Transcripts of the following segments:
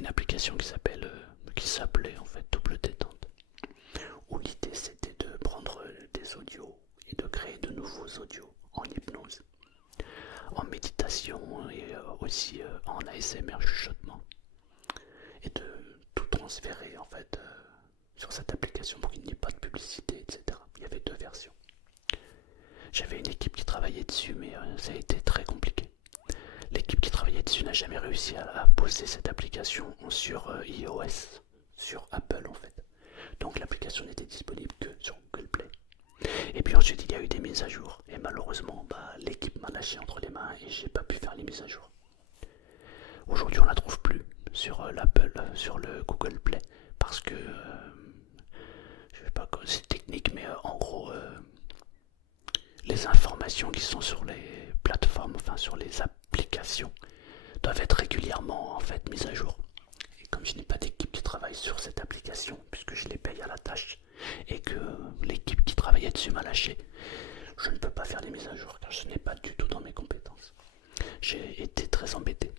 une application qui s'appelait en fait Double Détente, où l'idée c'était de prendre des audios et de créer de nouveaux audios en hypnose, en méditation et aussi en ASMR chuchotement, et de tout transférer en fait sur cette application pour qu'il n'y ait pas de publicité, etc. Il y avait deux versions. J'avais une équipe qui travaillait dessus, mais ça a été très compliqué. L'équipe qui travaillait dessus n'a jamais réussi à poser cette application sur iOS, sur Apple en fait. Donc l'application n'était disponible que sur Google Play. Et puis ensuite il y a eu des mises à jour. Et malheureusement, l'équipe m'a lâché entre les mains et j'ai pas pu faire les mises à jour. Aujourd'hui on la trouve plus sur l'Apple, sur le Google Play, parce que je sais pas, c'est technique, mais en gros les informations qui sont sur les plateformes, enfin sur les applications, doivent être régulièrement en fait mises à jour. Et comme je n'ai pas d'équipe qui travaille sur cette application, puisque je les paye à la tâche, et que l'équipe qui travaillait dessus m'a lâché, je ne peux pas faire les mises à jour car ce n'est pas du tout dans mes compétences. J'ai été très embêté.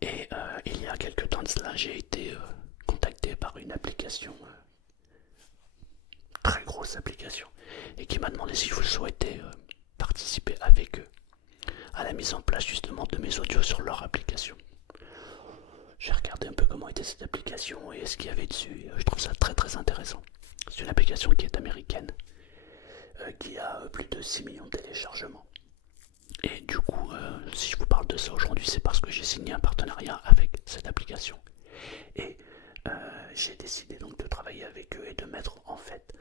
Et il y a quelques temps de cela, j'ai été contacté par une application, très grosse application, et qui m'a demandé si je souhaitais participer avec eux à la mise en place justement de mes audios sur leur application. J'ai regardé un peu comment était cette application et ce qu'il y avait dessus, et je trouve ça très très intéressant. C'est une application qui est américaine, qui a plus de 6 millions de téléchargements. Et du coup, si je vous parle de ça aujourd'hui, c'est parce que j'ai signé un partenariat avec cette application. Et j'ai décidé donc de travailler avec eux et de mettre en fait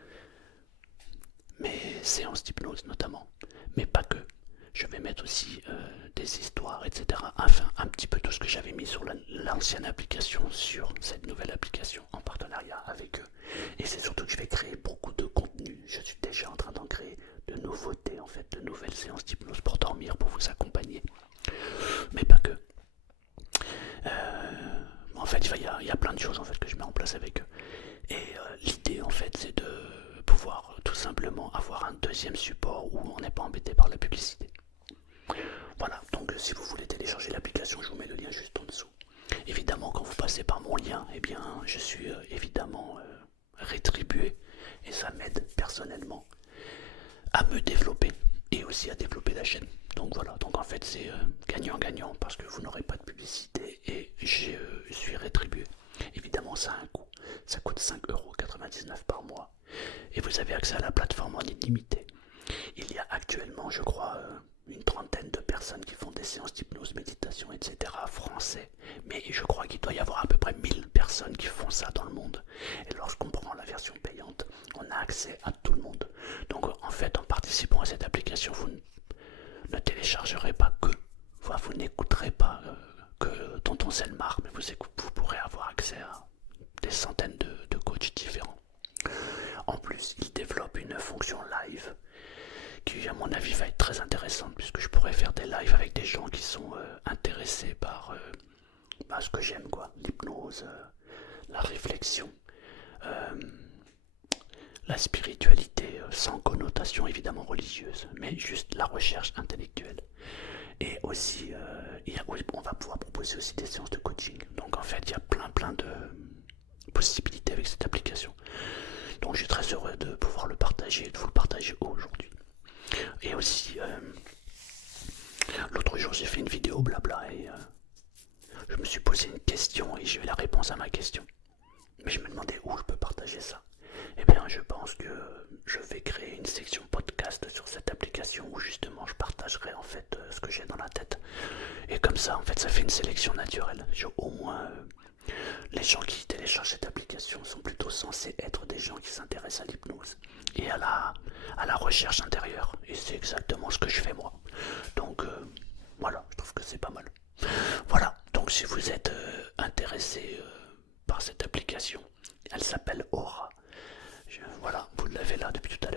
mes séances d'hypnose notamment, mais pas que. Je vais mettre aussi des histoires, etc. Enfin, un petit peu tout ce que j'avais mis sur l'ancienne application, sur cette nouvelle application en partenariat avec eux. Et c'est surtout que je vais créer beaucoup de contenu. Je suis déjà en train d'en créer de nouveautés, en fait, de nouvelles séances d'hypnose pour dormir, pour vous accompagner. Mais pas que. En fait, il y a plein de choses en fait que je mets en place avec eux. Et l'idée, en fait, c'est de pouvoir tout simplement avoir un deuxième support où on n'est pas embêté par la publicité. Voilà, donc si vous voulez télécharger l'application, je vous mets le lien juste en dessous. Évidemment, quand vous passez par mon lien, eh bien, je suis évidemment rétribué et ça m'aide personnellement à me développer et aussi à développer la chaîne. Donc voilà, donc en fait c'est gagnant-gagnant parce que vous n'aurez pas de publicité et je suis rétribué. Évidemment ça a un coût, ça coûte 5,99€ par mois et vous avez accès à la plateforme en illimité. Il y a actuellement, je crois, une trentaine de personnes qui font des séances d'hypnose, méditation, etc. français. Mais je crois qu'il doit y avoir à peu près 1000 personnes qui font ça dans le monde. Et lorsqu'on prend la version payante, on a accès à tout le monde. Donc en fait, en participant à cette application, vous ne téléchargerez pas que, enfin, vous n'écouterez pas que Tonton Selmar, mais vous pourrez avoir accès à des centaines de coachs différents. En plus, il développe une fonction live qui à mon avis va être très intéressante puisque je pourrais faire des lives avec des gens qui sont intéressés par ce que j'aime quoi, l'hypnose, la réflexion, la spiritualité sans connotation évidemment religieuse, mais juste la recherche intellectuelle. Et aussi, on va pouvoir proposer aussi des séances de coaching. Donc en fait, il y a plein de possibilités avec cette application. Donc je suis très heureux de pouvoir le partager et de vous le partager aujourd'hui. Et aussi, l'autre jour j'ai fait une vidéo blabla et je me suis posé une question et j'ai eu la réponse à ma question. Mais je me demandais où je peux partager ça. Eh bien je pense que je vais créer une section podcast sur cette application où justement je partagerai en fait ce que j'ai dans la tête. Et comme ça en fait ça fait une sélection naturelle. J'ai au moins les gens qui téléchargent cette application sont plutôt censés être des gens qui s'intéressent à l'hypnose et à la recherche intérieure. Et c'est exactement ce que je fais moi. Donc voilà, je trouve que c'est pas mal. Voilà, donc si vous êtes intéressé par cette application, elle s'appelle Aura. Voilà, vous l'avez là depuis tout à